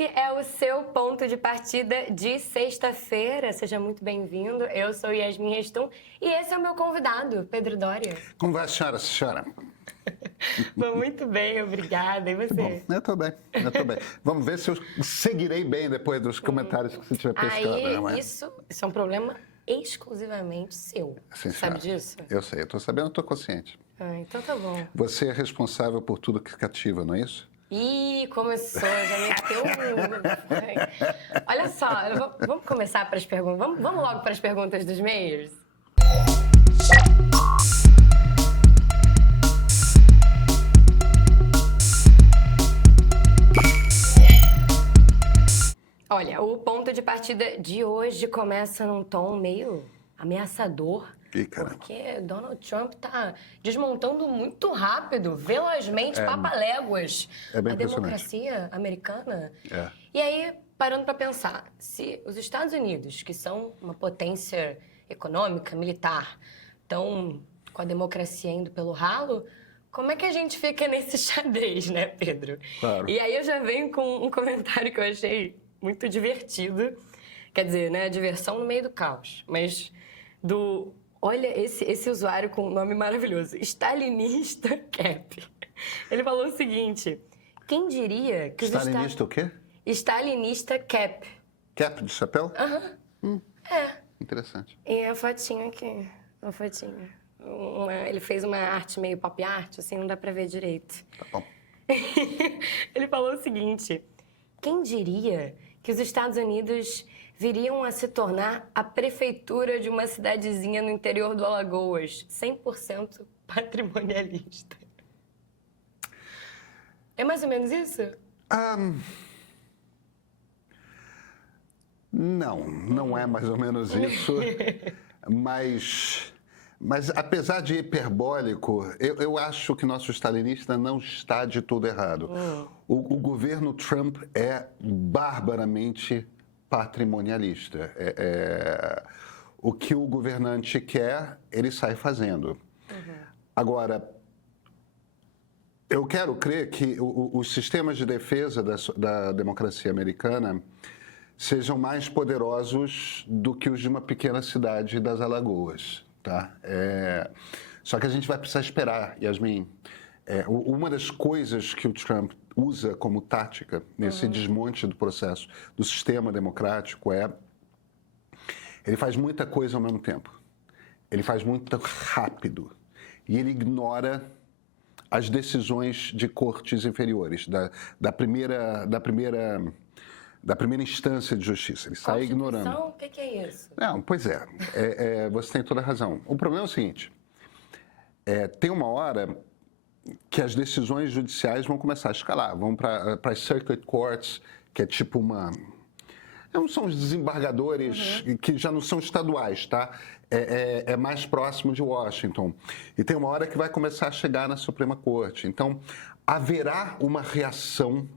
Esse é o seu ponto de partida de sexta-feira. Seja muito bem-vindo. Eu sou Yasmin Reston e esse é o meu convidado, Pedro Doria. Como vai, senhora? Vou muito bem, obrigada. E Que bom, você? eu tô bem. Vamos ver se eu seguirei bem depois dos comentários que você tiver pescado. Aí, isso é um problema exclusivamente seu. Sim, Sabe senhora. disso? Eu sei, eu tô sabendo, eu tô consciente. Então tá bom. Você é responsável por tudo que cativa, não é isso? Ih, começou, já meteu um... Olha só, vamos começar para as perguntas. Vamos logo para as perguntas dos meios? Olha, o ponto de partida de hoje começa num tom meio ameaçador. Ih, caramba. Porque Donald Trump tá desmontando muito rápido, velozmente, papaléguas, é bem a impressionante. democracia americana. É. E aí, parando para pensar, se os Estados Unidos, que são uma potência econômica, militar, estão com a democracia indo pelo ralo, como é que a gente fica nesse xadrez, né, Pedro? Claro. E aí eu já venho com um comentário que eu achei muito divertido. Quer dizer, né, diversão no meio do caos, mas do... Olha esse usuário com um nome maravilhoso, Stalinista Cap. Ele falou o seguinte, quem diria que os Stalinista o quê? Stalinista Cap. Cap de chapéu? É, Interessante. e a fotinha aqui, uma fotinha. Ele fez uma arte meio pop art, assim, não dá pra ver direito. Tá bom. Ele falou o seguinte, quem diria que os Estados Unidos viriam a se tornar a prefeitura de uma cidadezinha no interior do Alagoas, 100% patrimonialista? É mais ou menos isso? Não é mais ou menos isso, mas apesar de hiperbólico, eu acho que nosso stalinista não está de tudo errado. O governo Trump é barbaramente patrimonialista. O que o governante quer, ele sai fazendo. Agora, eu quero crer que os sistemas de defesa da democracia americana sejam mais poderosos do que os de uma pequena cidade das Alagoas, tá? Só que a gente vai precisar esperar, Yasmin. Uma das coisas que o Trump usa como tática nesse desmonte do processo do sistema democrático ele faz muita coisa ao mesmo tempo. Ele faz muito rápido e ele ignora as decisões de cortes inferiores, da primeira instância de justiça. Ele sai ignorando. O que é isso? Não, pois você tem toda a razão. O problema é o seguinte, tem uma hora que as decisões judiciais vão começar a escalar, vão para as circuit courts, que é tipo não são os desembargadores que já não são estaduais, tá? É mais próximo de Washington. E tem uma hora que vai começar a chegar na Suprema Corte. Então, haverá uma reação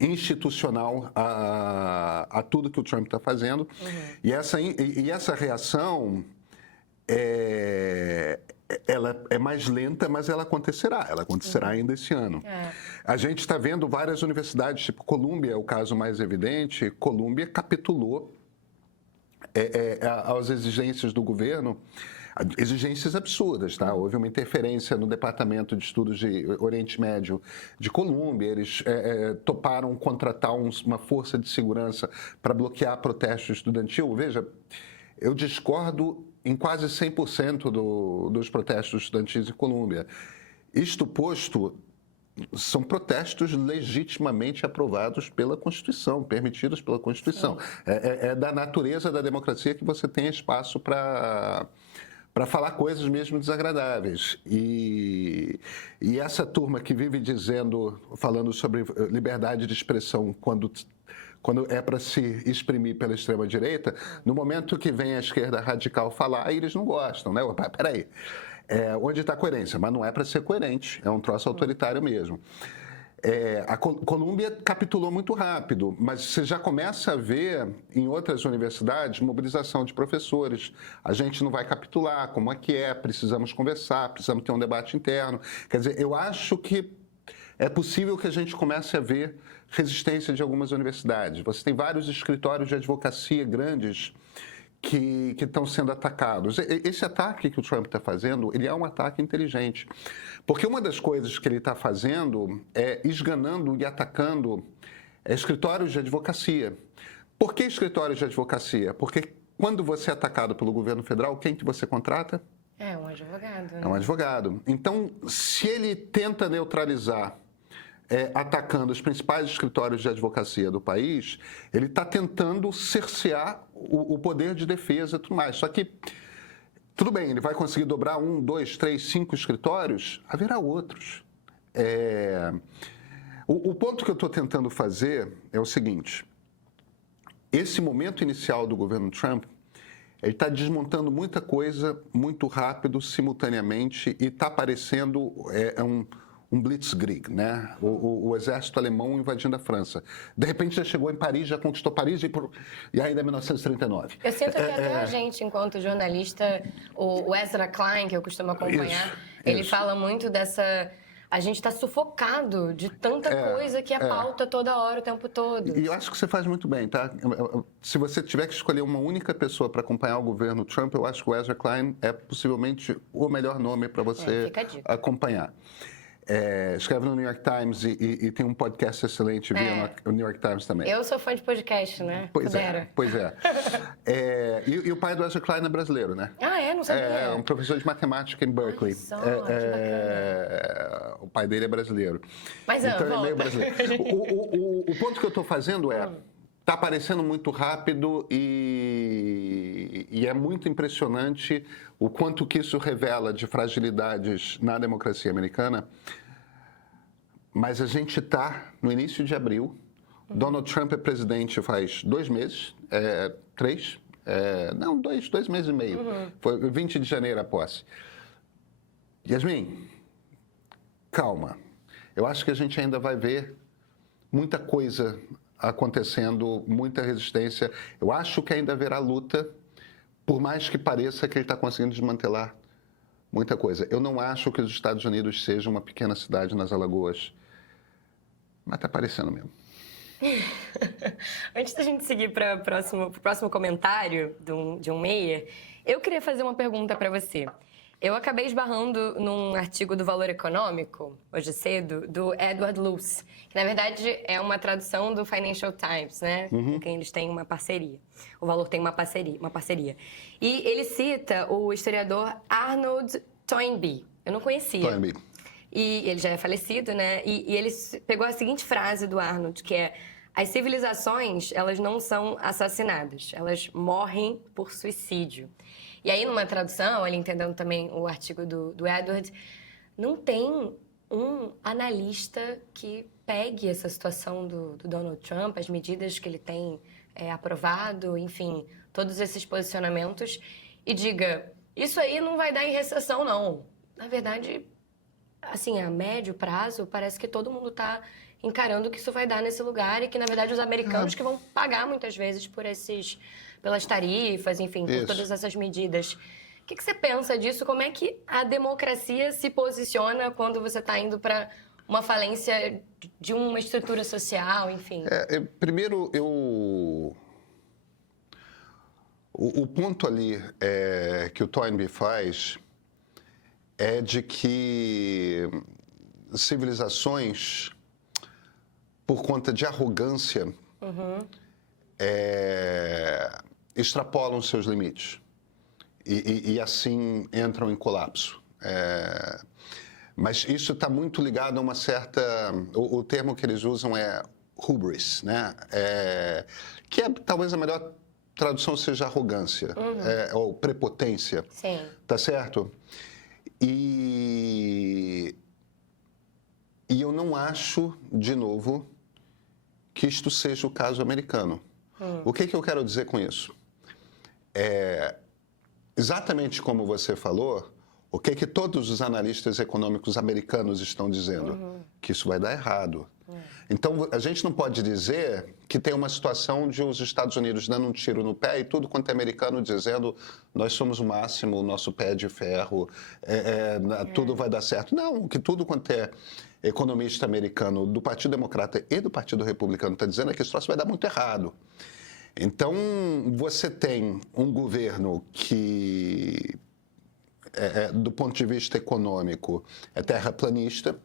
institucional a tudo que o Trump está fazendo. E essa reação ela é mais lenta, mas ela acontecerá. Ela acontecerá ainda esse ano. A gente está vendo várias universidades, tipo Columbia é o caso mais evidente. Columbia capitulou às exigências do governo, exigências absurdas, tá? Houve uma interferência no Departamento de Estudos de Oriente Médio de Columbia, eles toparam contratar uma força de segurança para bloquear protesto estudantil. Veja, eu discordo em quase 100% dos protestos estudantis em Colômbia. Isto posto, são protestos legitimamente aprovados pela Constituição, permitidos pela Constituição. É da natureza da democracia que você tem espaço para falar coisas mesmo desagradáveis. E essa turma que vive falando sobre liberdade de expressão quando é para se exprimir pela extrema-direita, no momento que vem a esquerda radical falar, eles não gostam, né? Peraí, onde está a coerência? Mas não é para ser coerente, é um troço autoritário mesmo. A Colômbia capitulou muito rápido, mas você já começa a ver em outras universidades mobilização de professores. A gente não vai capitular, como é que precisamos conversar, precisamos ter um debate interno. Quer dizer, eu acho que é possível que a gente comece a ver resistência de algumas universidades. Você tem vários escritórios de advocacia grandes que estão sendo atacados. Esse ataque que o Trump está fazendo, ele é um ataque inteligente. Porque uma das coisas que ele está fazendo é esganando e atacando escritórios de advocacia. Por que escritórios de advocacia? Porque quando você é atacado pelo governo federal, quem que você contrata? É um advogado. Né? É um advogado. Então, se ele tenta neutralizar atacando os principais escritórios de advocacia do país, ele está tentando cercear o poder de defesa e tudo mais. Só que, tudo bem, ele vai conseguir dobrar 1, 2, 3, 5 escritórios, haverá outros. O ponto que eu estou tentando fazer é o seguinte: esse momento inicial do governo Trump, ele está desmontando muita coisa muito rápido, simultaneamente, e está parecendo um blitzkrieg, né? O exército alemão invadindo a França. De repente já chegou em Paris, já conquistou Paris e ainda é 1939. Eu sinto que até a gente, enquanto jornalista, o Ezra Klein, que eu costumo acompanhar, ele fala muito dessa... A gente está sufocado de tanta coisa que é pauta toda hora, o tempo todo. E eu acho que você faz muito bem, tá? Se você tiver que escolher uma única pessoa para acompanhar o governo Trump, eu acho que o Ezra Klein é possivelmente o melhor nome para você acompanhar. Escreve no New York Times e tem um podcast excelente via o New York Times também. Eu sou fã de podcast, né? Pois é. E o pai do Ezra Klein é brasileiro, né? Ah, não sabia. É um professor de matemática em Berkeley. Olha só, que bacana. O pai dele é brasileiro. Mas então ele é meio brasileiro. O ponto que eu estou fazendo está aparecendo muito rápido e é muito impressionante o quanto que isso revela de fragilidades na democracia americana. Mas a gente está no início de abril. Donald Trump é presidente faz 2 meses, 3, não, 2 meses e meio. Foi 20 de janeiro a posse. Yasmin, calma. Eu acho que a gente ainda vai ver muita coisa acontecendo, muita resistência. Eu acho que ainda haverá luta, por mais que pareça que ele está conseguindo desmantelar muita coisa. Eu não acho que os Estados Unidos sejam uma pequena cidade nas Alagoas, mas está parecendo mesmo. Antes da gente seguir para o próximo comentário de um meia, eu queria fazer uma pergunta para você. Eu acabei esbarrando num artigo do Valor Econômico, hoje cedo, do Edward Luce, que na verdade é uma tradução do Financial Times, né? Com quem eles têm uma parceria. O Valor tem uma parceria. E ele cita o historiador Arnold Toynbee. Eu não conhecia. Toynbee. E ele já é falecido, né? E ele pegou a seguinte frase do Arnold, que é: as civilizações, elas não são assassinadas, elas morrem por suicídio. E aí, numa tradução, ele entendendo também o artigo do Edward, não tem um analista que pegue essa situação do Donald Trump, as medidas que ele tem aprovado, enfim, todos esses posicionamentos, e diga, isso aí não vai dar em recessão, não. Na verdade, assim, a médio prazo, parece que todo mundo está encarando que isso vai dar nesse lugar e que, na verdade, os americanos que vão pagar muitas vezes pelas tarifas, enfim, por todas essas medidas. O que você pensa disso? Como é que a democracia se posiciona quando você está indo para uma falência de uma estrutura social, enfim? Primeiro, o ponto ali que o Toynbee faz é de que civilizações, por conta de arrogância, extrapolam seus limites e assim entram em colapso. Mas isso está muito ligado a uma certa... O termo que eles usam é hubris, né? Que talvez a melhor tradução seja arrogância, ou prepotência. Sim. Tá certo? E eu não acho, de novo, que isto seja o caso americano. O que eu quero dizer com isso? Exatamente como você falou, o que todos os analistas econômicos americanos estão dizendo? Que isso vai dar errado. Então, a gente não pode dizer que tem uma situação de os Estados Unidos dando um tiro no pé e tudo quanto é americano dizendo nós somos o máximo, o nosso pé é de ferro, tudo vai dar certo. Não, que tudo quanto é economista americano do Partido Democrata e do Partido Republicano está dizendo é que esse troço vai dar muito errado. Então, você tem um governo que, do ponto de vista econômico, é terraplanista.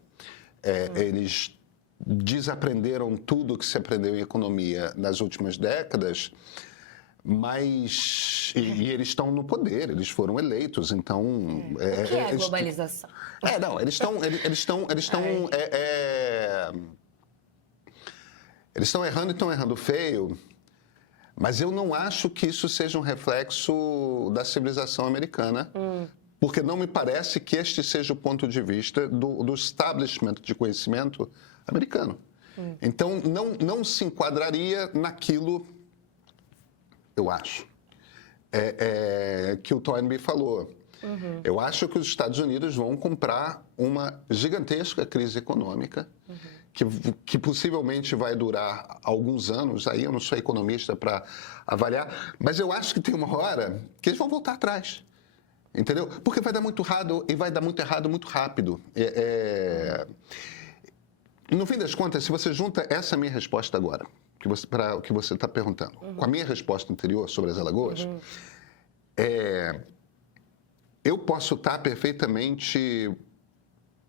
Eles desaprenderam tudo que se aprendeu em economia nas últimas décadas, mas e eles estão no poder, eles foram eleitos, então O que é a globalização? não, eles estão errando e estão errando feio, mas eu não acho que isso seja um reflexo da civilização americana. Porque não me parece que este seja o ponto de vista do establishment de conhecimento americano. Então, não se enquadraria naquilo, eu acho, que o Toynbee falou. Eu acho que os Estados Unidos vão comprar uma gigantesca crise econômica, que possivelmente vai durar alguns anos. Aí eu não sou economista para avaliar, mas eu acho que tem uma hora que eles vão voltar atrás. Entendeu? Porque vai dar muito errado e vai dar muito errado muito rápido. No fim das contas, se você junta essa minha resposta agora, para o que você está perguntando, com a minha resposta anterior sobre as Alagoas, eu posso estar perfeitamente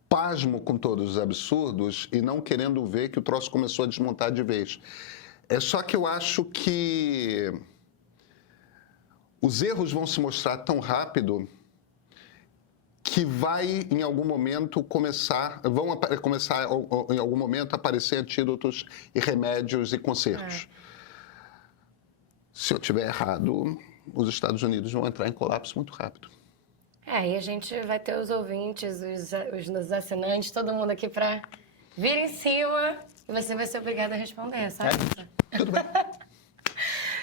pasmo com todos os absurdos e não querendo ver que o troço começou a desmontar de vez. É só que eu acho que os erros vão se mostrar tão rápido que vai, em algum momento, vão começar em algum momento, a aparecer antídotos e remédios e consertos. Se eu estiver errado, os Estados Unidos vão entrar em colapso muito rápido. E a gente vai ter os ouvintes, os assinantes, todo mundo aqui para vir em cima e você vai ser obrigado a responder, sabe? Tudo bem.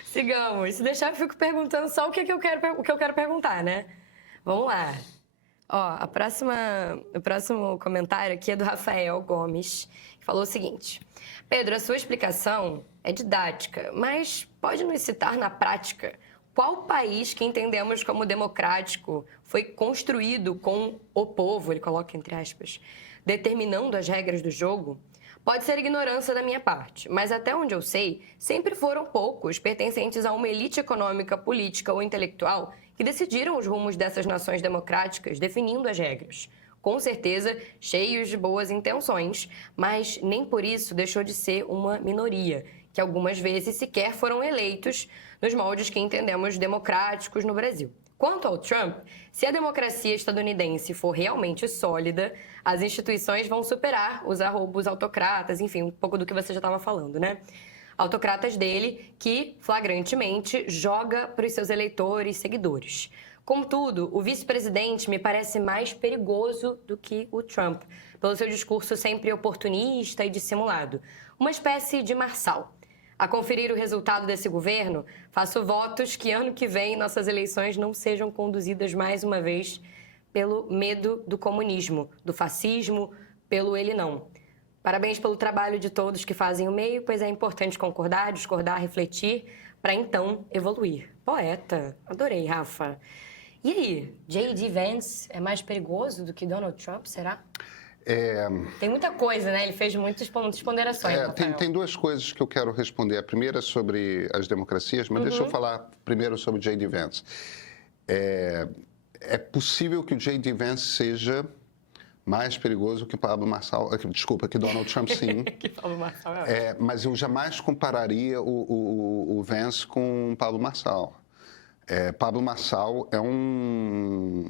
Sigamos. Se deixar, eu fico perguntando só o que eu quero perguntar, né? Vamos lá. O próximo comentário aqui é do Rafael Gomes, que falou o seguinte: Pedro, a sua explicação é didática, mas pode nos citar na prática qual país que entendemos como democrático foi construído com o povo, ele coloca entre aspas, determinando as regras do jogo? Pode ser ignorância da minha parte, mas até onde eu sei, sempre foram poucos pertencentes a uma elite econômica, política ou intelectual que decidiram os rumos dessas nações democráticas, definindo as regras. Com certeza, cheios de boas intenções, mas nem por isso deixou de ser uma minoria, que algumas vezes sequer foram eleitos nos moldes que entendemos democráticos no Brasil. Quanto ao Trump, se a democracia estadunidense for realmente sólida, as instituições vão superar os arroubos autocratas, enfim, um pouco do que você já estava falando, né? Autocratas dele que, flagrantemente, joga para os seus eleitores e seguidores. Contudo, o vice-presidente me parece mais perigoso do que o Trump, pelo seu discurso sempre oportunista e dissimulado. Uma espécie de Marçal. A conferir o resultado desse governo, faço votos que ano que vem nossas eleições não sejam conduzidas mais uma vez pelo medo do comunismo, do fascismo, pelo ele não. Parabéns pelo trabalho de todos que fazem o meio, pois é importante concordar, discordar, refletir, para então evoluir. Poeta. Adorei, Rafa. E aí, J.D. Vance é mais perigoso do que Donald Trump, será? Tem muita coisa, né? Ele fez muitas ponderações. Tem duas coisas que eu quero responder. A primeira é sobre as democracias, mas deixa eu falar primeiro sobre J.D. Vance. É possível que o J.D. Vance seja mais perigoso que Pablo Marçal, que Donald Trump, sim. Que Pablo Marçal mas eu jamais compararia o Vance com Pablo Marçal. Pablo Marçal é um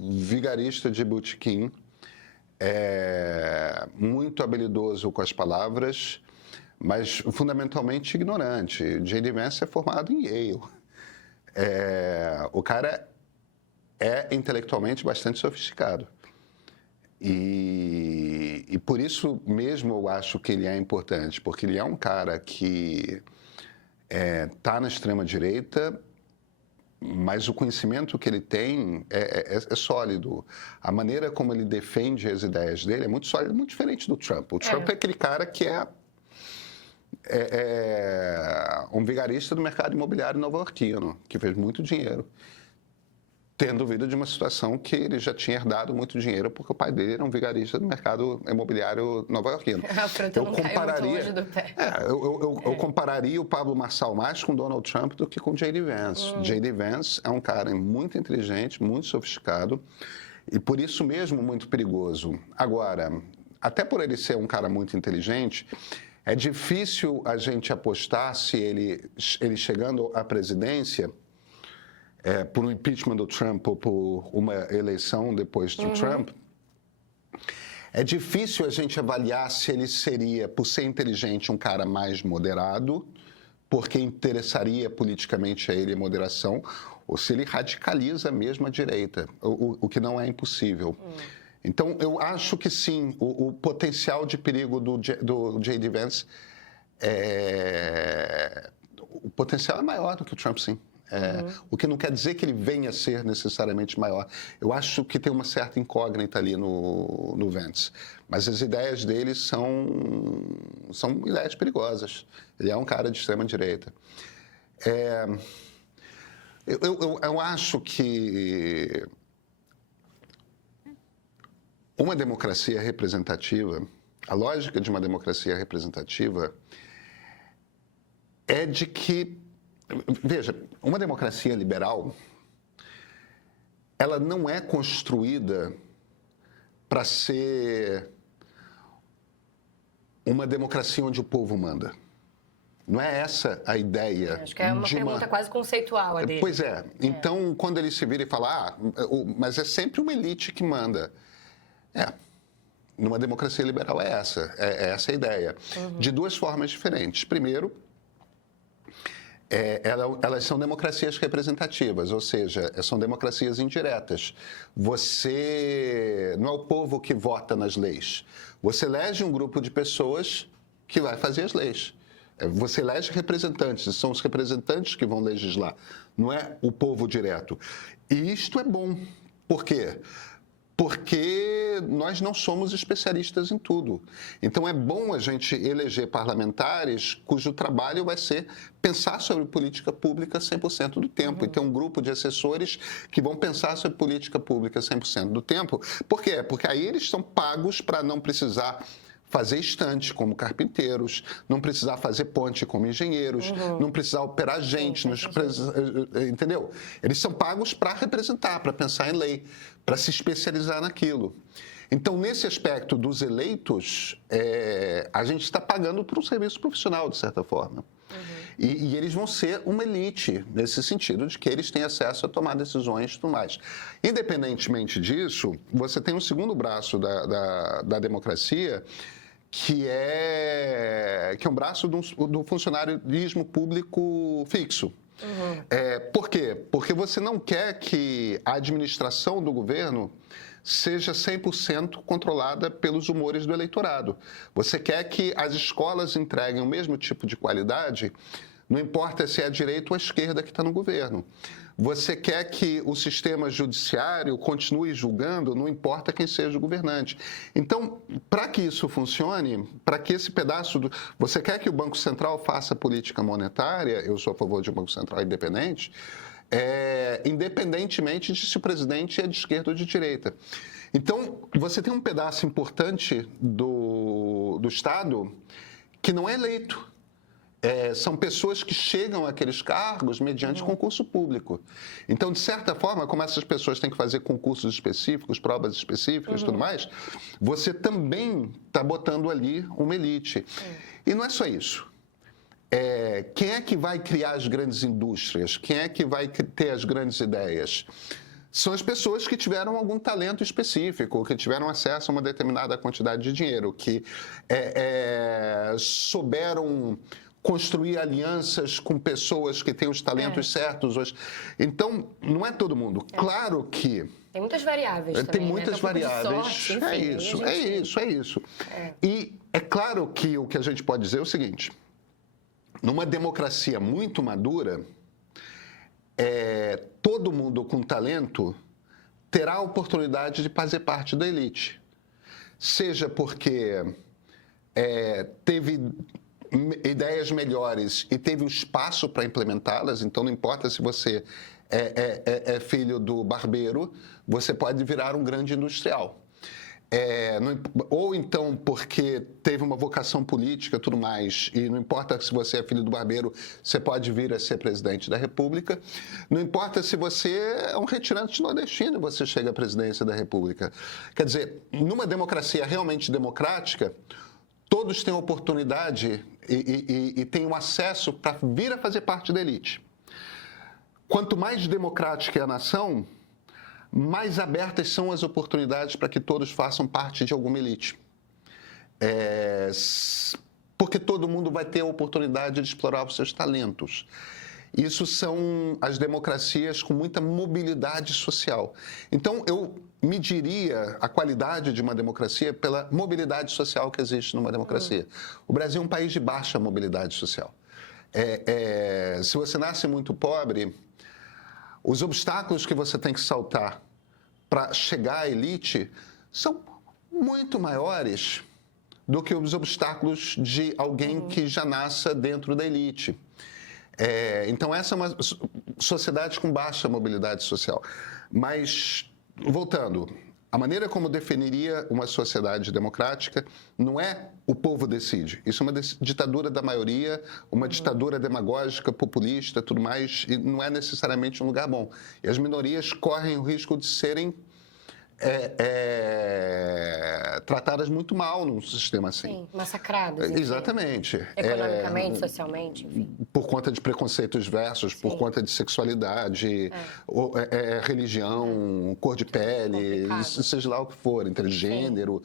vigarista de botequim, muito habilidoso com as palavras, mas fundamentalmente ignorante. J.D. Vance é formado em Yale. O cara é intelectualmente bastante sofisticado. E por isso mesmo eu acho que ele é importante, porque ele é um cara que está na extrema-direita, mas o conhecimento que ele tem é sólido. A maneira como ele defende as ideias dele é muito sólida, muito diferente do Trump. O Trump é aquele cara que é um vigarista do mercado imobiliário nova-iorquino, que fez muito dinheiro. tendo vindo de uma situação que ele já tinha herdado muito dinheiro, porque o pai dele era um vigarista do mercado imobiliário nova-iorquino. A fruta não caiu muito longe do pé. Eu compararia o Pablo Marçal mais com Donald Trump do que com J.D. Vance. J.D. Vance é um cara muito inteligente, muito sofisticado e, por isso mesmo, muito perigoso. Agora, até por ele ser um cara muito inteligente, é difícil a gente apostar se ele chegando à presidência, por um impeachment do Trump ou por uma eleição depois do Trump, é difícil a gente avaliar se ele seria, por ser inteligente, um cara mais moderado, porque interessaria politicamente a ele a moderação, ou se ele radicaliza mesmo a direita, o que não é impossível. Então, eu acho que sim, o potencial de perigo do J.D. Vance, o potencial é maior do que o Trump, sim. O que não quer dizer que ele venha a ser necessariamente maior. Eu acho que tem uma certa incógnita ali no Vance. Mas as ideias dele são ideias perigosas. Ele é um cara de extrema-direita. Eu acho que uma democracia representativa, a lógica de uma democracia representativa é de que, veja, uma democracia liberal, ela não é construída para ser uma democracia onde o povo manda. Não é essa a ideia. Acho que é uma pergunta quase conceitual a dele. Pois é. Então, quando ele se vira e fala, mas é sempre uma elite que manda. Numa democracia liberal é essa a ideia. De duas formas diferentes. Primeiro, elas são democracias representativas, ou seja, são democracias indiretas. Você não é o povo que vota nas leis. Você elege um grupo de pessoas que vai fazer as leis. Você elege representantes, são os representantes que vão legislar, não é o povo direto. E isto é bom. Por quê? Porque nós não somos especialistas em tudo. Então, é bom a gente eleger parlamentares cujo trabalho vai ser pensar sobre política pública 100% do tempo. E ter um grupo de assessores que vão pensar sobre política pública 100% do tempo. Por quê? Porque aí eles são pagos para não precisar fazer estante como carpinteiros, não precisar fazer ponte como engenheiros, não precisar operar gente, entendeu? Eles são pagos para representar, para pensar em lei, para se especializar naquilo. Então, nesse aspecto dos eleitos, a gente está pagando por um serviço profissional, de certa forma. E eles vão ser uma elite, nesse sentido de que eles têm acesso a tomar decisões e tudo mais. Independentemente disso, você tem um segundo braço da democracia, que é um braço do funcionarismo público fixo. Por quê? Porque você não quer que a administração do governo seja 100% controlada pelos humores do eleitorado. Você quer que as escolas entreguem o mesmo tipo de qualidade, não importa se é a direita ou a esquerda que está no governo. Você quer que o sistema judiciário continue julgando, não importa quem seja o governante. Então, para que isso funcione, para que esse pedaço Você quer que o Banco Central faça política monetária? Eu sou a favor de um Banco Central independente. Independentemente de se o presidente é de esquerda ou de direita. Então, você tem um pedaço importante do Estado que não é eleito. São pessoas que chegam àqueles cargos mediante concurso público. Então, de certa forma, como essas pessoas têm que fazer concursos específicos, provas específicas e tudo mais, você também está botando ali uma elite. E não é só isso. Quem é que vai criar as grandes indústrias? Quem é que vai ter as grandes ideias? São as pessoas que tiveram algum talento específico, que tiveram acesso a uma determinada quantidade de dinheiro, que souberam construir alianças com pessoas que têm os talentos certos. Então, não é todo mundo. Claro que... Tem muitas variáveis também, tem muitas variáveis. Sorte, enfim, é isso. E é claro que o que a gente pode dizer é o seguinte: numa democracia muito madura, todo mundo com talento terá a oportunidade de fazer parte da elite. Seja porque teve ideias melhores e teve o espaço para implementá-las, então não importa se você é filho do barbeiro, você pode virar um grande industrial. Ou então porque teve uma vocação política e tudo mais, e não importa se você é filho do barbeiro, você pode vir a ser presidente da República. Não importa se você é um retirante nordestino e você chega à presidência da República. Quer dizer, numa democracia realmente democrática, todos têm oportunidade e têm o acesso para vir a fazer parte da elite. Quanto mais democrática é a nação, mais abertas são as oportunidades para que todos façam parte de alguma elite. Porque todo mundo vai ter a oportunidade de explorar os seus talentos. Isso são as democracias com muita mobilidade social. Então, eu mediria a qualidade de uma democracia pela mobilidade social que existe numa democracia. O Brasil é um país de baixa mobilidade social. Se você nasce muito pobre, os obstáculos que você tem que saltar para chegar à elite são muito maiores do que os obstáculos de alguém que já nasça dentro da elite. Então, essa é uma sociedade com baixa mobilidade social. Mas, voltando, a maneira como eu definiria uma sociedade democrática não é o povo decide. Isso é uma ditadura da maioria, uma ditadura demagógica, populista, tudo mais, e não é necessariamente um lugar bom. E as minorias correm o risco de serem tratadas muito mal num sistema assim. Sim, massacradas. Exatamente. Economicamente, socialmente, enfim. Por conta de preconceitos diversos, por conta de sexualidade, religião, cor de pele, seja lá o que for, intergênero,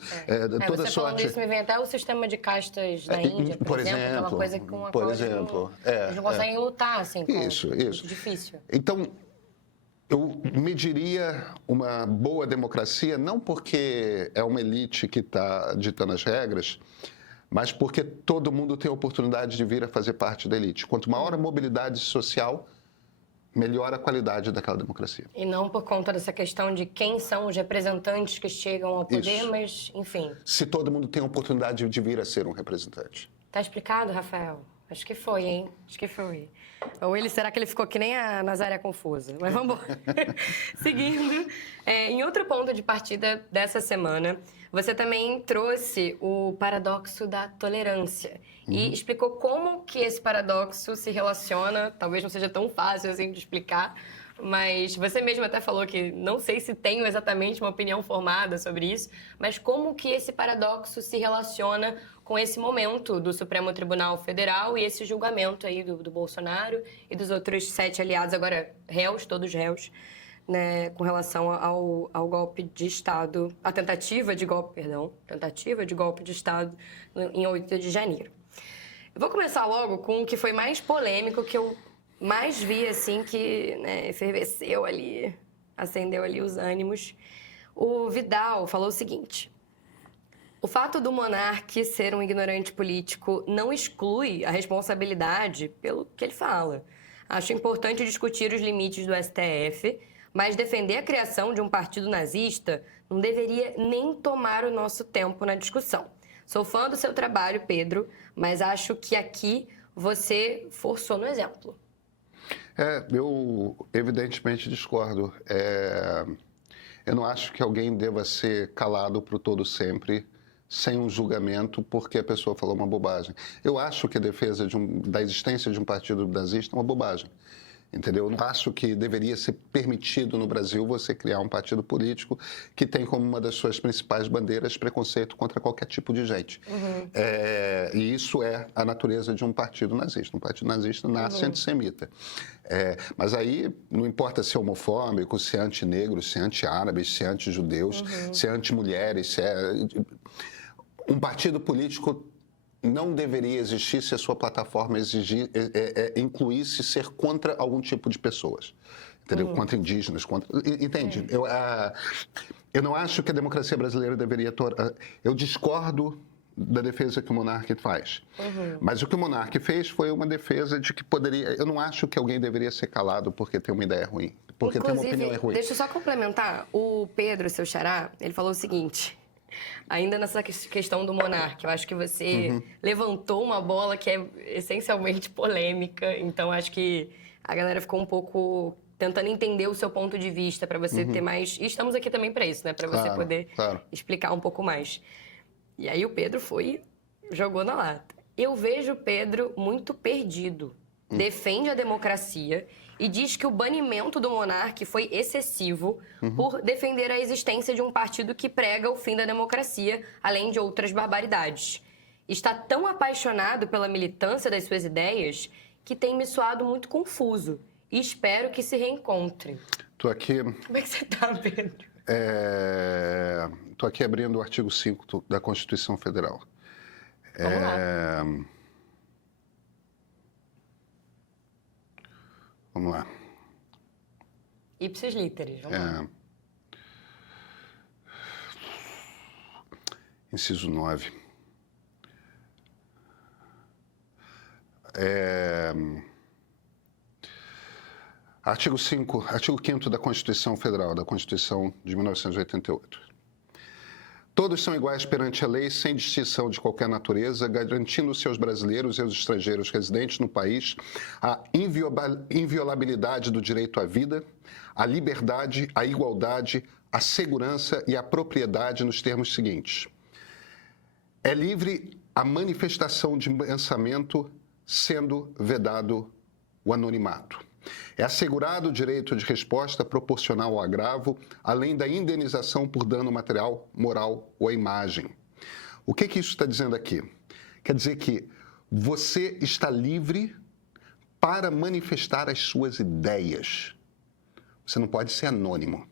toda você sorte. Falando isso, me vem até o sistema de castas da Índia, por exemplo, que é uma coisa com a qual eles não conseguem lutar, assim, isso. Muito difícil. Então, eu mediria uma boa democracia não porque é uma elite que está ditando as regras, mas porque todo mundo tem a oportunidade de vir a fazer parte da elite. Quanto maior a mobilidade social, melhor a qualidade daquela democracia. E não por conta dessa questão de quem são os representantes que chegam ao poder, mas, enfim. Se todo mundo tem a oportunidade de vir a ser um representante. Tá explicado, Rafael? Acho que foi, hein? Acho que foi. Ou será que ele ficou que nem a Nazaré Confusa? Mas vamos embora. Seguindo, em outro ponto de partida dessa semana, você também trouxe o paradoxo da tolerância. E explicou como que esse paradoxo se relaciona, talvez não seja tão fácil assim de explicar, mas você mesmo até falou que não sei se tenho exatamente uma opinião formada sobre isso, mas como que esse paradoxo se relaciona com esse momento do Supremo Tribunal Federal e esse julgamento aí do Bolsonaro e dos outros 7 aliados, agora réus, todos réus, né, com relação ao golpe de Estado, a tentativa de golpe de Estado em 8 de janeiro. Eu vou começar logo com o que foi mais polêmico, que eu mais vi, assim, que efervesceu ali, acendeu ali os ânimos. O Vidal falou o seguinte: o fato do monarca ser um ignorante político não exclui a responsabilidade pelo que ele fala. Acho importante discutir os limites do STF, mas defender a criação de um partido nazista não deveria nem tomar o nosso tempo na discussão. Sou fã do seu trabalho, Pedro, mas acho que aqui você forçou no exemplo. Eu evidentemente discordo. Eu não acho que alguém deva ser calado para o todo sempre, sem um julgamento, porque a pessoa falou uma bobagem. Eu acho que a defesa da existência de um partido nazista é uma bobagem. Entendeu? Eu não acho que deveria ser permitido no Brasil você criar um partido político que tem como uma das suas principais bandeiras preconceito contra qualquer tipo de gente. E isso é a natureza de um partido nazista. Um partido nazista nasce antissemita. Mas aí não importa se é homofóbico, se é antinegro, se é anti-árabe, se é anti-judeus, se é anti-mulheres, se é... Um partido político não deveria existir se a sua plataforma incluísse ser contra algum tipo de pessoas, entendeu? Contra indígenas, entende? Eu não acho que a democracia brasileira deveria... Eu discordo da defesa que o monarca faz. Mas o que o monarca fez foi uma defesa de que poderia... Eu não acho que alguém deveria ser calado porque tem uma ideia ruim, porque tem uma opinião ruim. Deixa eu só complementar. O Pedro, seu xará, ele falou o seguinte... Ainda nessa questão do monarca, eu acho que você levantou uma bola que é essencialmente polêmica, então acho que a galera ficou um pouco tentando entender o seu ponto de vista, para você ter mais... E estamos aqui também para isso, né? Para você poder explicar um pouco mais. E aí o Pedro jogou na lata. Eu vejo o Pedro muito perdido. Defende a democracia e diz que o banimento do monarca foi excessivo por defender a existência de um partido que prega o fim da democracia, além de outras barbaridades. Está tão apaixonado pela militância das suas ideias que tem me soado muito confuso. E espero que se reencontre. Tô aqui... Como é que você tá, Pedro? Tô aqui abrindo o artigo 5 da Constituição Federal. Vamos lá. Vamos lá. Ipsis literis, vamos lá. Inciso 9. Artigo 5º da Constituição Federal, da Constituição de 1988. Todos são iguais perante a lei, sem distinção de qualquer natureza, garantindo-se aos brasileiros e aos estrangeiros residentes no país a inviolabilidade do direito à vida, à liberdade, à igualdade, à segurança e à propriedade nos termos seguintes. É livre a manifestação de pensamento, sendo vedado o anonimato. É assegurado o direito de resposta proporcional ao agravo, além da indenização por dano material, moral ou à imagem. O que isso está dizendo aqui? Quer dizer que você está livre para manifestar as suas ideias. Você não pode ser anônimo.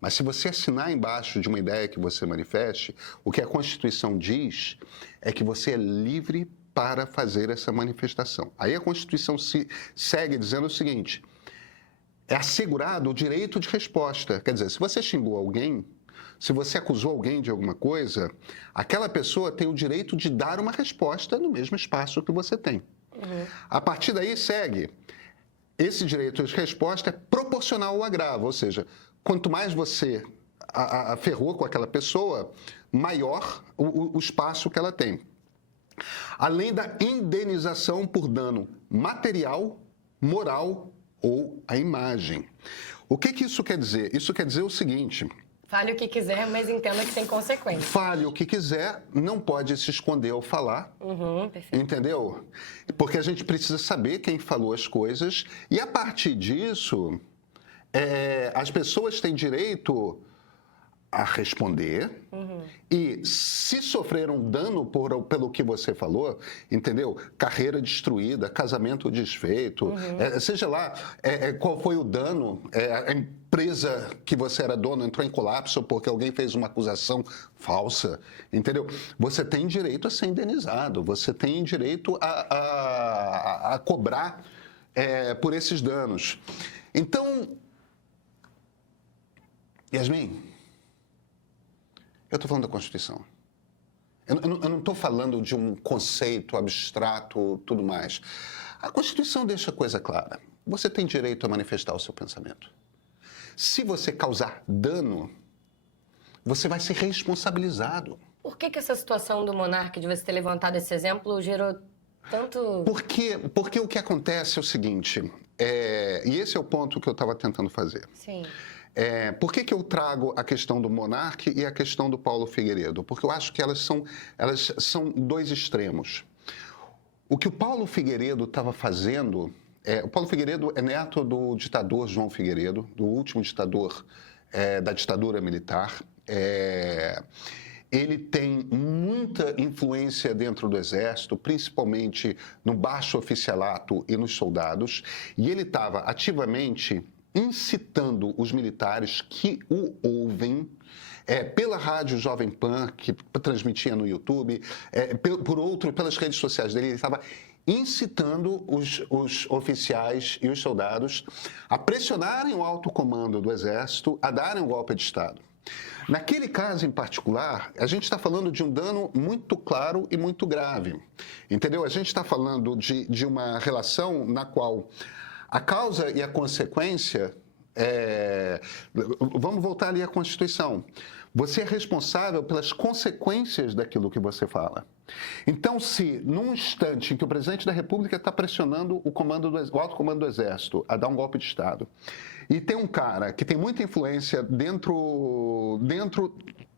Mas se você assinar embaixo de uma ideia que você manifeste, o que a Constituição diz é que você é livre para fazer essa manifestação. Aí a Constituição segue dizendo o seguinte: é assegurado o direito de resposta. Quer dizer, se você xingou alguém, se você acusou alguém de alguma coisa, aquela pessoa tem o direito de dar uma resposta no mesmo espaço que você tem. A partir daí segue, esse direito de resposta é proporcional ao agravo, ou seja, quanto mais você ferrou com aquela pessoa, maior o espaço que ela tem. Além da indenização por dano material, moral ou à imagem. O que isso quer dizer? Isso quer dizer o seguinte: fale o que quiser, mas entenda que tem consequência. Fale o que quiser, não pode se esconder ao falar. Perfeito. Entendeu? Porque a gente precisa saber quem falou as coisas e, a partir disso, as pessoas têm direito a responder e, se sofreram dano pelo que você falou, entendeu? Carreira destruída, casamento desfeito, seja lá qual foi o dano, a empresa que você era dono entrou em colapso porque alguém fez uma acusação falsa, entendeu? Você tem direito a ser indenizado, você tem direito a cobrar por esses danos. Então, Yasmin, eu estou falando da Constituição. Eu não estou falando de um conceito abstrato, tudo mais. A Constituição deixa a coisa clara. Você tem direito a manifestar o seu pensamento. Se você causar dano, você vai ser responsabilizado. Por que essa situação do monarca, de você ter levantado esse exemplo, gerou tanto... Porque o que acontece é o seguinte, e esse é o ponto que eu estava tentando fazer. Sim. Por que eu trago a questão do monarca e a questão do Paulo Figueiredo? Porque eu acho que elas são dois extremos. O que o Paulo Figueiredo estava fazendo... o Paulo Figueiredo é neto do ditador João Figueiredo, do último ditador da ditadura militar. Ele tem muita influência dentro do Exército, principalmente no baixo oficialato e nos soldados, e ele estava ativamente incitando os militares que o ouvem pela rádio Jovem Pan, que transmitia no YouTube, pelas redes sociais dele. Ele estava incitando os oficiais e os soldados a pressionarem o alto comando do Exército a darem um golpe de Estado. Naquele caso em particular, a gente está falando de um dano muito claro e muito grave, entendeu? A gente está falando de uma relação na qual a causa e a consequência, vamos voltar ali à Constituição. Você é responsável pelas consequências daquilo que você fala. Então, se num instante em que o presidente da República está pressionando o alto comando do Exército a dar um golpe de Estado, e tem um cara que tem muita influência dentro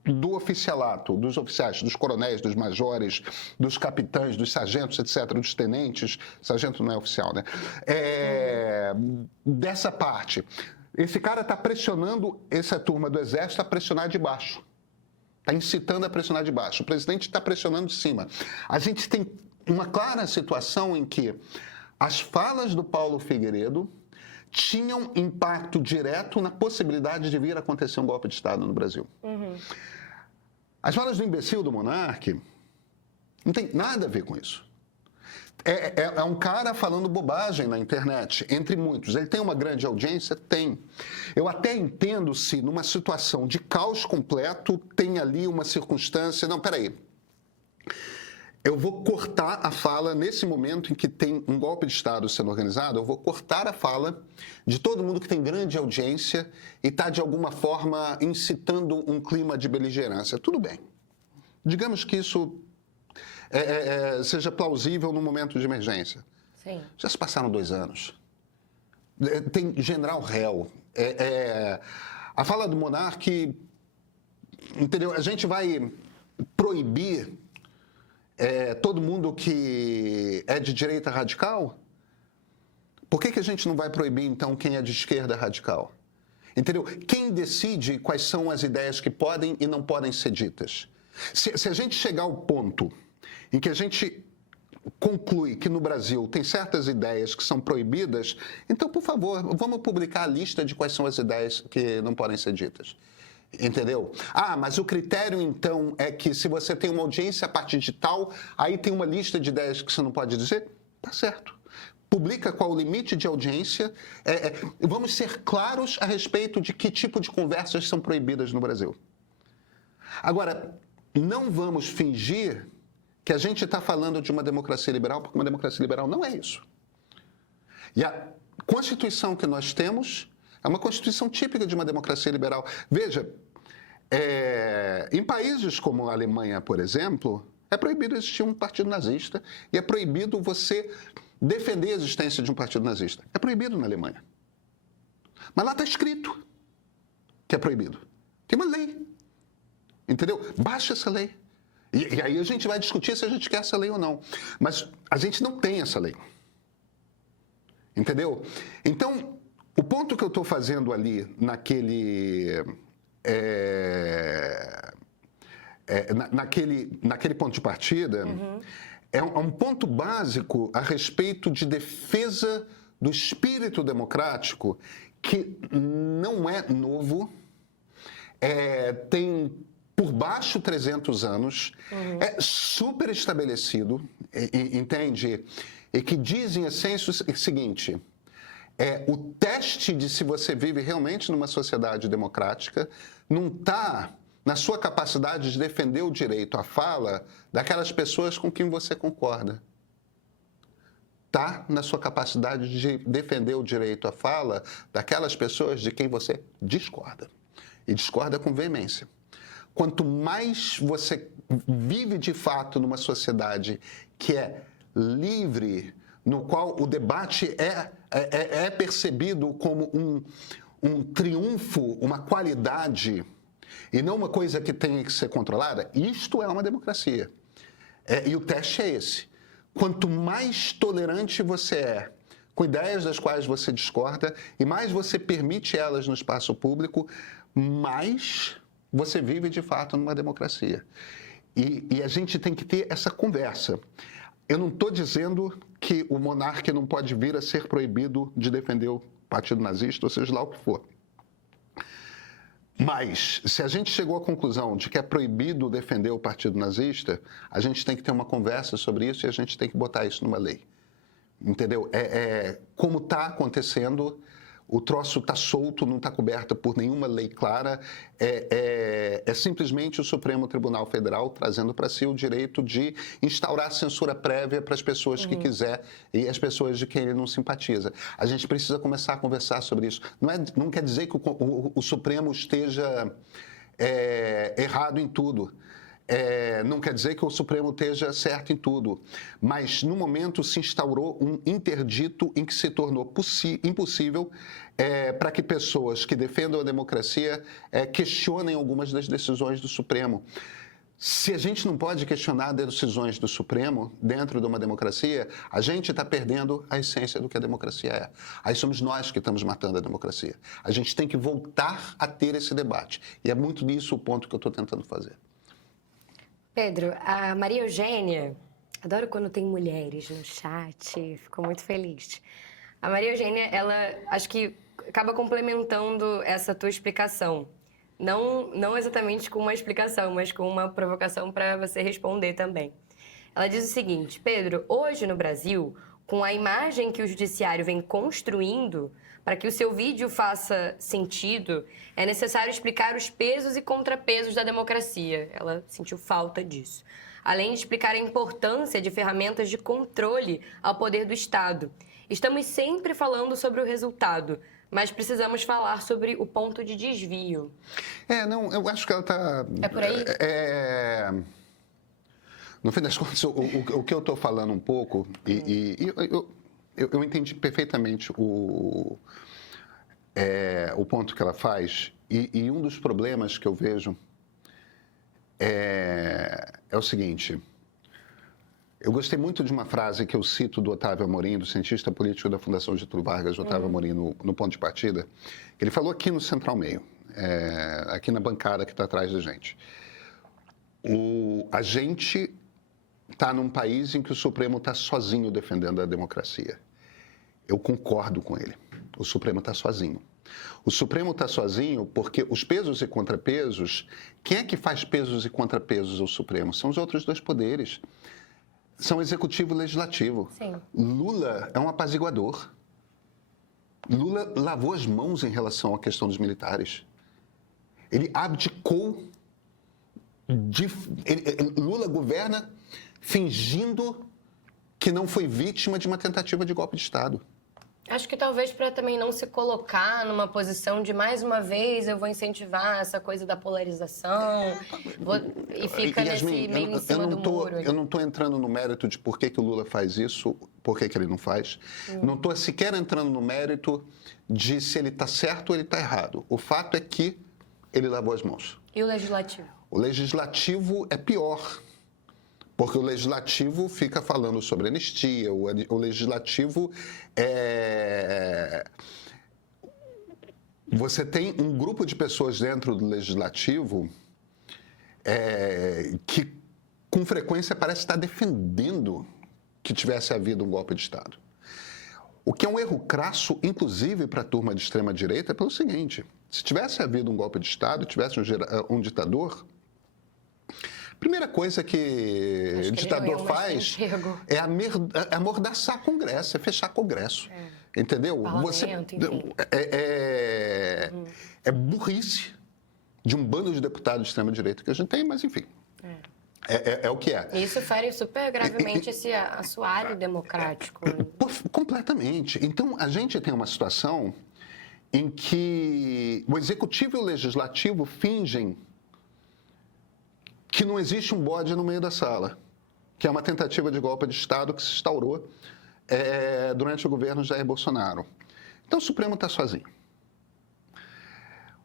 do oficialato, dos oficiais, dos coronéis, dos majores, dos capitães, dos sargentos, etc., dos tenentes, sargento não é oficial, né? Dessa parte. Esse cara está pressionando essa turma do Exército a pressionar de baixo. Está incitando a pressionar de baixo. O presidente está pressionando de cima. A gente tem uma clara situação em que as falas do Paulo Figueiredo tinham impacto direto na possibilidade de vir a acontecer um golpe de Estado no Brasil. As falas do imbecil do Monark não tem nada a ver com isso. É um cara falando bobagem na internet, entre muitos. Ele tem uma grande audiência? Tem. Eu até entendo se numa situação de caos completo tem ali uma circunstância... Não, peraí. Eu vou cortar a fala nesse momento em que tem um golpe de Estado sendo organizado, eu vou cortar a fala de todo mundo que tem grande audiência e está, de alguma forma, incitando um clima de beligerância. Tudo bem. Digamos que isso... seja plausível no momento de emergência. Sim. Já se passaram 2 anos. Tem general réu. A fala do Monark, entendeu? A gente vai proibir todo mundo que é de direita radical? Por que a gente não vai proibir, então, quem é de esquerda radical? Entendeu? Quem decide quais são as ideias que podem e não podem ser ditas? Se a gente chegar ao ponto em que a gente conclui que no Brasil tem certas ideias que são proibidas, então, por favor, vamos publicar a lista de quais são as ideias que não podem ser ditas. Entendeu? Mas o critério, então, é que se você tem uma audiência a partir de tal, aí tem uma lista de ideias que você não pode dizer? Tá certo. Publica qual o limite de audiência. Vamos ser claros a respeito de que tipo de conversas são proibidas no Brasil. Agora, não vamos fingir que a gente está falando de uma democracia liberal, porque uma democracia liberal não é isso. E a Constituição que nós temos é uma Constituição típica de uma democracia liberal. Veja, em países como a Alemanha, por exemplo, é proibido existir um partido nazista e é proibido você defender a existência de um partido nazista. É proibido na Alemanha. Mas lá está escrito que é proibido. Tem uma lei. Entendeu? Baixa essa lei. E aí a gente vai discutir se a gente quer essa lei ou não. Mas a gente não tem essa lei. Entendeu? Então, o ponto que eu estou fazendo ali naquele ponto de partida é um ponto básico a respeito de defesa do espírito democrático que não é novo, tem por baixo 300 anos, é super estabelecido, entende? E que dizem, assim, o seguinte, o teste de se você vive realmente numa sociedade democrática não está na sua capacidade de defender o direito à fala daquelas pessoas com quem você concorda. Está na sua capacidade de defender o direito à fala daquelas pessoas de quem você discorda. E discorda com veemência. Quanto mais você vive de fato numa sociedade que é livre, no qual o debate é percebido como um triunfo, uma qualidade, e não uma coisa que tem que ser controlada, isto é uma democracia. E o teste é esse. Quanto mais tolerante você é com ideias das quais você discorda e mais você permite elas no espaço público, mais você vive de fato numa democracia. E a gente tem que ter essa conversa. Eu não estou dizendo que o monarca não pode vir a ser proibido de defender o partido nazista, ou seja lá o que for. Mas, se a gente chegou à conclusão de que é proibido defender o partido nazista, a gente tem que ter uma conversa sobre isso e a gente tem que botar isso numa lei. Entendeu? Como está acontecendo, o troço está solto, não está coberto por nenhuma lei clara, é simplesmente o Supremo Tribunal Federal trazendo para si o direito de instaurar censura prévia para as pessoas que quiser e as pessoas de quem ele não simpatiza. A gente precisa começar a conversar sobre isso. Não quer dizer que o Supremo esteja errado em tudo. não quer dizer que o Supremo esteja certo em tudo, mas no momento se instaurou um interdito em que se tornou impossível para que pessoas que defendam a democracia questionem algumas das decisões do Supremo. Se a gente não pode questionar decisões do Supremo dentro de uma democracia, a gente está perdendo a essência do que a democracia é. Aí somos nós que estamos matando a democracia. A gente tem que voltar a ter esse debate. E é muito nisso o ponto que eu estou tentando fazer. Pedro, a Maria Eugênia, adoro quando tem mulheres no chat, fico muito feliz. A Maria Eugênia, ela acho que acaba complementando essa tua explicação. Não exatamente com uma explicação, mas com uma provocação para você responder também. Ela diz o seguinte: Pedro, hoje no Brasil, com a imagem que o judiciário vem construindo, para que o seu vídeo faça sentido, é necessário explicar os pesos e contrapesos da democracia. Ela sentiu falta disso. Além de explicar a importância de ferramentas de controle ao poder do Estado. Estamos sempre falando sobre o resultado, mas precisamos falar sobre o ponto de desvio. Não, eu acho que ela está... É por aí? No fim das contas, o que eu estou falando um pouco, eu entendi perfeitamente o ponto que ela faz, e um dos problemas que eu vejo é o seguinte. Eu gostei muito de uma frase que eu cito do Otávio Amorim, do cientista político da Fundação Getúlio Vargas, Otávio Amorim, no Ponto de Partida. Ele falou aqui no Central Meio, aqui na bancada que está atrás da gente. A gente está num país em que o Supremo está sozinho defendendo a democracia. Eu concordo com ele. O Supremo está sozinho. O Supremo está sozinho porque os pesos e contrapesos... Quem é que faz pesos e contrapesos ao Supremo? São os outros dois poderes. São executivo e legislativo. Sim. Lula é um apaziguador. Lula lavou as mãos em relação à questão dos militares. Ele abdicou Lula governa fingindo que não foi vítima de uma tentativa de golpe de Estado. Acho que talvez para também não se colocar numa posição de, mais uma vez, eu vou incentivar essa coisa da polarização e fica Yasmin, nesse meio em cima do muro. Eu não estou entrando no mérito de por que o Lula faz isso, por que ele não faz. Não estou sequer entrando no mérito de se ele está certo ou ele está errado. O fato é que ele lavou as mãos. E o Legislativo? O Legislativo é pior. Porque o Legislativo fica falando sobre anistia, o Legislativo Você tem um grupo de pessoas dentro do Legislativo que, com frequência, parece estar defendendo que tivesse havido um golpe de Estado. O que é um erro crasso, inclusive para a turma de extrema-direita, é pelo seguinte: se tivesse havido um golpe de Estado, tivesse um ditador... A primeira coisa que o ditador faz é amordaçar Congresso, é fechar Congresso. Entendeu? É burrice de um bando de deputados de extrema-direita que a gente tem, mas enfim. É o que é. Isso fere super gravemente esse assoalho democrático. Completamente. Então, a gente tem uma situação em que o Executivo e o Legislativo fingem que não existe um bode no meio da sala, que é uma tentativa de golpe de Estado que se instaurou durante o governo Jair Bolsonaro. Então, o Supremo está sozinho.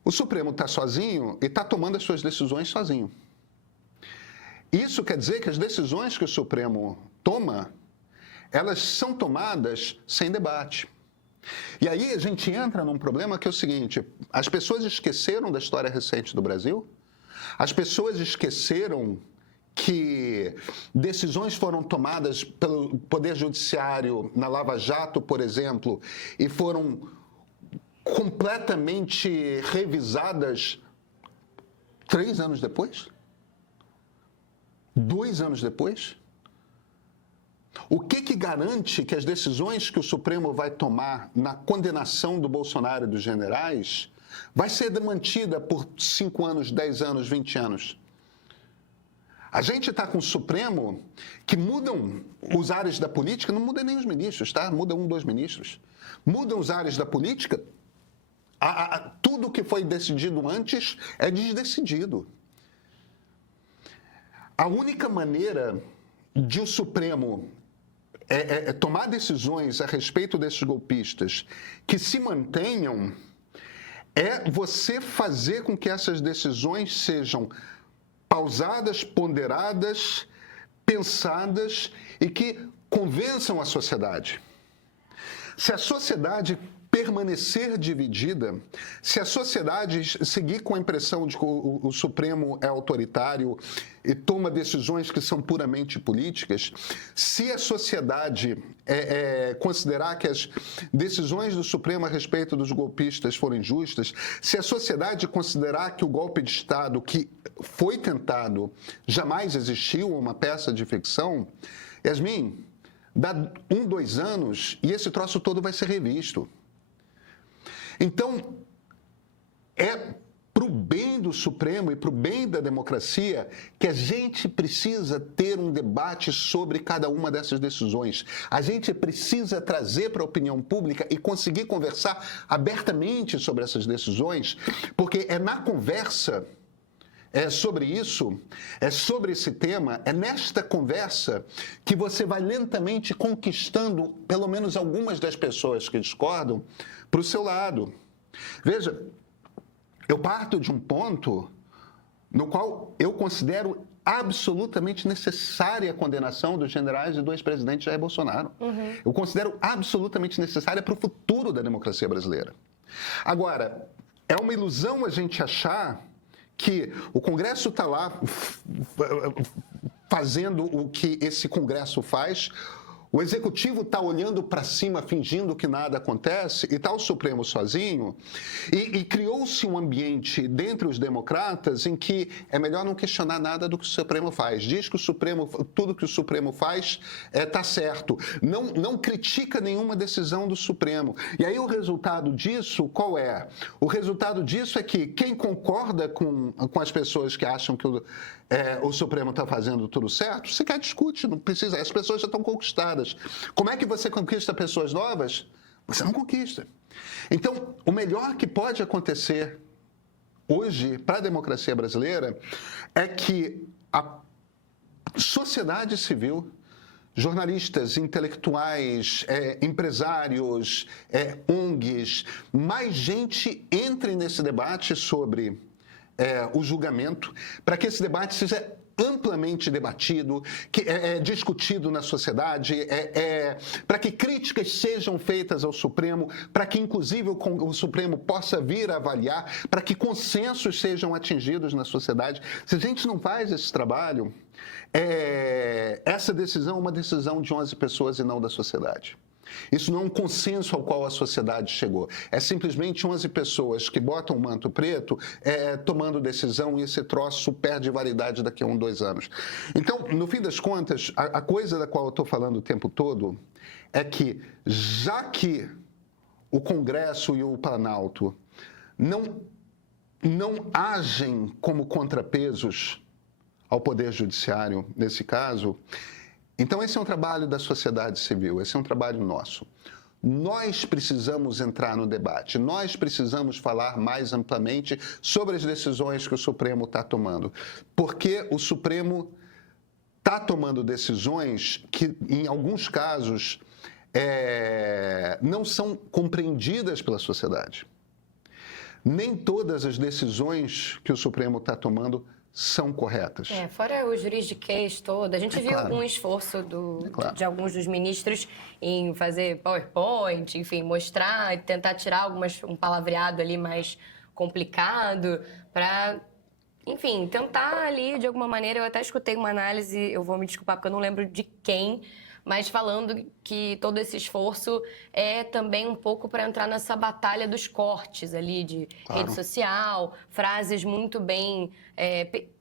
O Supremo está sozinho e está tomando as suas decisões sozinho. Isso quer dizer que as decisões que o Supremo toma, elas são tomadas sem debate. E aí a gente entra num problema que é o seguinte: as pessoas esqueceram da história recente do Brasil. As pessoas esqueceram que decisões foram tomadas pelo Poder Judiciário na Lava Jato, por exemplo, e foram completamente revisadas 3 anos depois? 2 anos depois? O que garante que as decisões que o Supremo vai tomar na condenação do Bolsonaro e dos generais vai ser mantida por 5 anos, 10 anos, 20 anos? A gente está com o Supremo que mudam os ares da política, não muda nem os ministros, tá? Muda 1, 2 ministros. Mudam os ares da política, tudo que foi decidido antes é desdecidido. A única maneira de o Supremo tomar decisões a respeito desses golpistas que se mantenham é você fazer com que essas decisões sejam pausadas, ponderadas, pensadas e que convençam a sociedade. Se a sociedade permanecer dividida, se a sociedade seguir com a impressão de que o Supremo é autoritário e toma decisões que são puramente políticas, se a sociedade considerar que as decisões do Supremo a respeito dos golpistas foram injustas, se a sociedade considerar que o golpe de Estado que foi tentado jamais existiu, uma peça de ficção, Yasmin, dá 1, 2 anos e esse troço todo vai ser revisto. Então, é para o bem do Supremo e para o bem da democracia que a gente precisa ter um debate sobre cada uma dessas decisões. A gente precisa trazer para a opinião pública e conseguir conversar abertamente sobre essas decisões, porque é na conversa sobre isso, sobre esse tema, é nesta conversa que você vai lentamente conquistando pelo menos algumas das pessoas que discordam para o seu lado. Veja, eu parto de um ponto no qual eu considero absolutamente necessária a condenação dos generais e do ex-presidente Jair Bolsonaro. Eu considero absolutamente necessária para o futuro da democracia brasileira. Agora, é uma ilusão a gente achar que o Congresso está lá fazendo o que esse Congresso faz, o Executivo está olhando para cima, fingindo que nada acontece, e está o Supremo sozinho, e criou-se um ambiente dentre os democratas em que é melhor não questionar nada do que o Supremo faz. Diz que tudo que o Supremo faz está certo. Não critica nenhuma decisão do Supremo. E aí o resultado disso, qual é? O resultado disso é que quem concorda com as pessoas que acham que o Supremo está fazendo tudo certo, você quer discute, não precisa, as pessoas já estão conquistadas. Como é que você conquista pessoas novas? Você não conquista. Então, o melhor que pode acontecer hoje para a democracia brasileira é que a sociedade civil, jornalistas, intelectuais, empresários, ONGs, mais gente entre nesse debate sobre o julgamento, para que esse debate seja amplamente debatido, discutido na sociedade, para que críticas sejam feitas ao Supremo, para que, inclusive, o Supremo possa vir a avaliar, para que consensos sejam atingidos na sociedade. Se a gente não faz esse trabalho, essa decisão é uma decisão de 11 pessoas e não da sociedade. Isso não é um consenso ao qual a sociedade chegou. É simplesmente 11 pessoas que botam o manto preto tomando decisão, e esse troço perde validade daqui a 1, 2 anos. Então, no fim das contas, a coisa da qual eu estou falando o tempo todo é que, já que o Congresso e o Planalto não agem como contrapesos ao Poder Judiciário, nesse caso, então esse é um trabalho da sociedade civil, esse é um trabalho nosso. Nós precisamos entrar no debate, nós precisamos falar mais amplamente sobre as decisões que o Supremo está tomando, porque o Supremo está tomando decisões que, em alguns casos, não são compreendidas pela sociedade. Nem todas as decisões que o Supremo está tomando são corretas. Fora o juridiquês todo, a gente viu claro. algum esforço de alguns dos ministros em fazer PowerPoint, enfim, mostrar e tentar tirar um palavreado ali mais complicado para, enfim, tentar ali de alguma maneira. Eu até escutei uma análise, eu vou me desculpar porque eu não lembro de quem, mas falando que todo esse esforço é também um pouco para entrar nessa batalha dos cortes ali de rede social, frases muito bem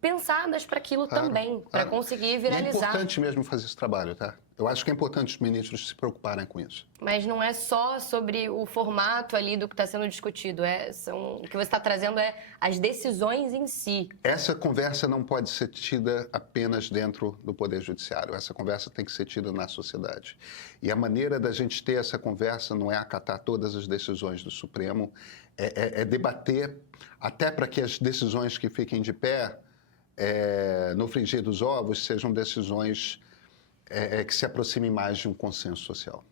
pensadas para aquilo também, para conseguir viralizar. E é importante mesmo fazer esse trabalho, tá? Eu acho que é importante os ministros se preocuparem com isso. Mas não é só sobre o formato ali do que está sendo discutido. O que você está trazendo é as decisões em si. Essa conversa não pode ser tida apenas dentro do Poder Judiciário. Essa conversa tem que ser tida na sociedade. E a maneira da gente ter essa conversa não é acatar todas as decisões do Supremo, é debater até para que as decisões que fiquem de pé no frigir dos ovos, sejam decisões que se aproximem mais de um consenso social.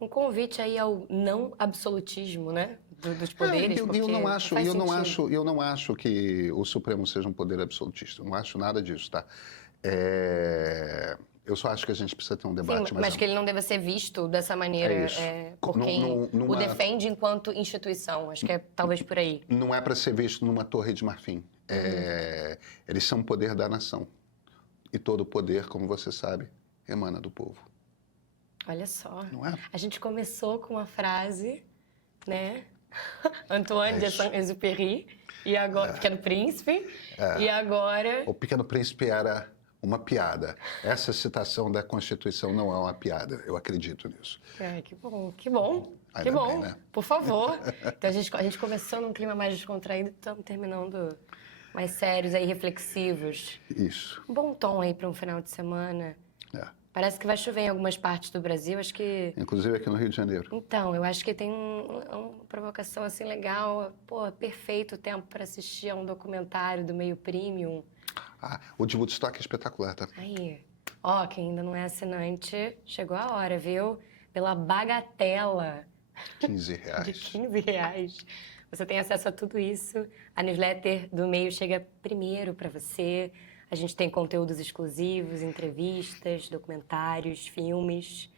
Um convite aí ao não absolutismo, né? Dos poderes, eu não acho que o Supremo seja um poder absolutista. Eu não acho nada disso, tá? Eu só acho que a gente precisa ter um debate Sim, mais mas que ele não deva ser visto dessa maneira por quem o defende enquanto instituição. Acho que é talvez por aí. Não é para ser visto numa torre de marfim. Eles são o poder da nação. E todo poder, como você sabe, emana do povo. Olha só. Não é? A gente começou com uma frase, né? Antoine de Saint-Exupéry, e agora Pequeno Príncipe, e agora... O Pequeno Príncipe era uma piada. Essa citação da Constituição não é uma piada, eu acredito nisso. Que bom, que bom. Ainda que bom, bem, né? Por favor. Então a gente começou num clima mais descontraído, estamos terminando mais sérios aí, reflexivos. Isso. Um bom tom aí para um final de semana. Parece que vai chover em algumas partes do Brasil, acho que... Inclusive aqui no Rio de Janeiro. Então, eu acho que tem uma provocação assim legal. Pô, perfeito o tempo para assistir a um documentário do meio premium. O de Woodstock é espetacular, tá? Aí, quem ainda não é assinante, chegou a hora, viu? Pela bagatela R$15. de R$15. Você tem acesso a tudo isso. A newsletter do Meio chega primeiro para você. A gente tem conteúdos exclusivos, entrevistas, documentários, filmes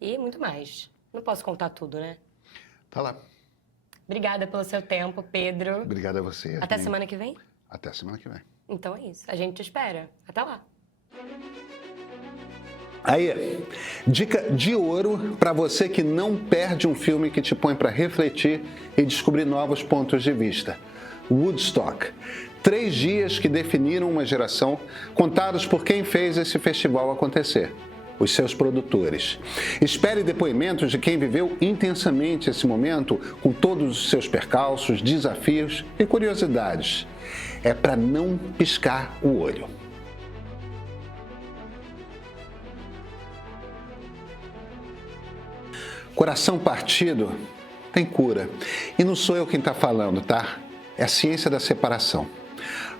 e muito mais. Não posso contar tudo, né? Tá lá. Obrigada pelo seu tempo, Pedro. Obrigado a você. Até semana que vem? Até semana que vem. Então é isso. A gente te espera. Até lá. Aí, dica de ouro para você que não perde um filme que te põe para refletir e descobrir novos pontos de vista. Woodstock. 3 dias que definiram uma geração, contados por quem fez esse festival acontecer, os seus produtores. Espere depoimentos de quem viveu intensamente esse momento, com todos os seus percalços, desafios e curiosidades. É para não piscar o olho. Coração partido tem cura. E não sou eu quem está falando, tá? É a ciência da separação.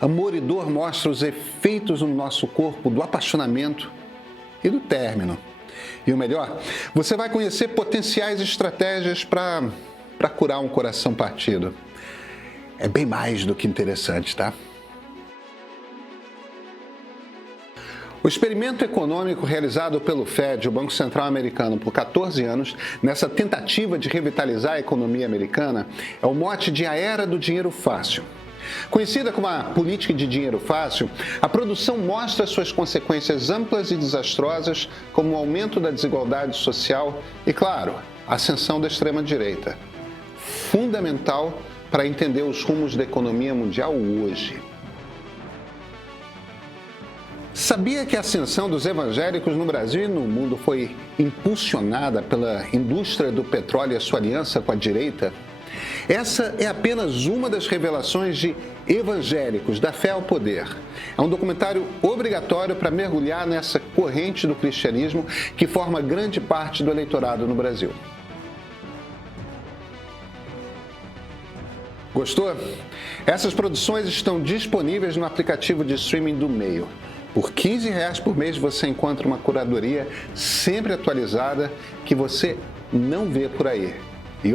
Amor e dor mostram os efeitos no nosso corpo do apaixonamento e do término. E o melhor, você vai conhecer potenciais estratégias para curar um coração partido. É bem mais do que interessante, tá? O experimento econômico realizado pelo Fed, o Banco Central Americano, por 14 anos, nessa tentativa de revitalizar a economia americana, é o mote de A Era do Dinheiro Fácil. Conhecida como a política de dinheiro fácil, a produção mostra suas consequências amplas e desastrosas, como o aumento da desigualdade social e, claro, a ascensão da extrema-direita. Fundamental para entender os rumos da economia mundial hoje. Sabia que a ascensão dos evangélicos no Brasil e no mundo foi impulsionada pela indústria do petróleo e a sua aliança com a direita? Essa é apenas uma das revelações de Evangélicos, da Fé ao Poder. É um documentário obrigatório para mergulhar nessa corrente do cristianismo que forma grande parte do eleitorado no Brasil. Gostou? Essas produções estão disponíveis no aplicativo de streaming do Meio. Por R$15 por mês você encontra uma curadoria sempre atualizada que você não vê por aí. E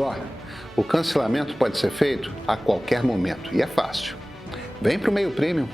o cancelamento pode ser feito a qualquer momento e é fácil. Vem para o Meio Premium.